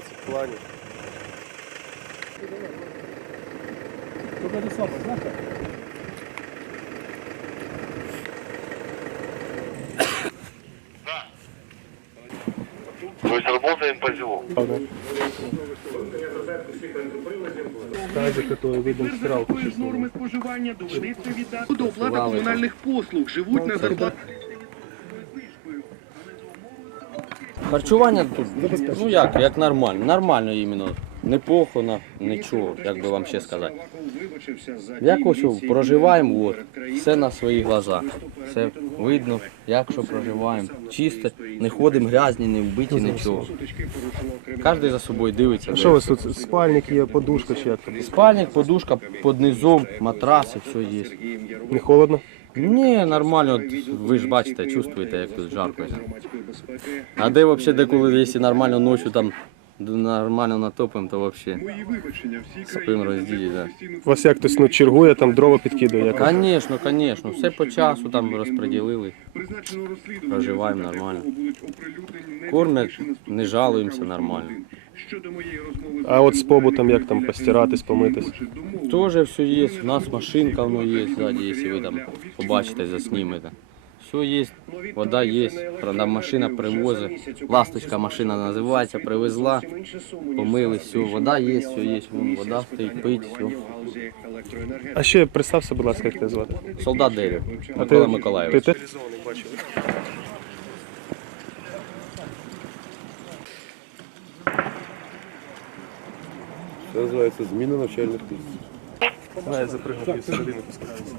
12 планів. То есть работаем по ЗИЛу. Кажуть, який видом стиралку Такої ж норми споживання доведеться віддати до оплати комунальних послуг. Живуть на зарплату. Харчування тут, ну як, як нормально. Нормально іменно. Не похано, нічого, як би вам ще сказати. Якось проживаємо, от, все на своїх глазах. Все видно, як що проживаємо. Чисто, не ходимо грязні, не вбиті, нічого. Кожен за собою дивиться. Що у вас тут спальник є, подушка чи як? Спальник, подушка під низом, матраси, все є. Не холодно? Ні, нормально, от ви ж бачите, чувствуєте, як тут жарко. А де взагалі, деколи, якщо нормально ночі там нормально натопимо, то взагалі спимо розділі, да. У вас як хтось ну, чергує, там дрова підкидує, як? Звісно, звісно, все по часу там розподілили. Проживаємо нормально. Кормять, не жалуємося нормально. А от з побутом як там постиратись, помитись? Тоже все є, у нас машинка воно є ззаді, якщо ви там побачите, заснімете. Все є, вода є, правда, машина привозить. Ласточка машина називається, привезла, помили, все, вода є, все є, вон, вода стоїть, пить, все. А ще представся, будь ласка, як тебе звати. Солдат Дерев, Микола Миколаївич. Ти, ти? Це називається зміна навчальних місць. Знає, запригнути, середину пускається.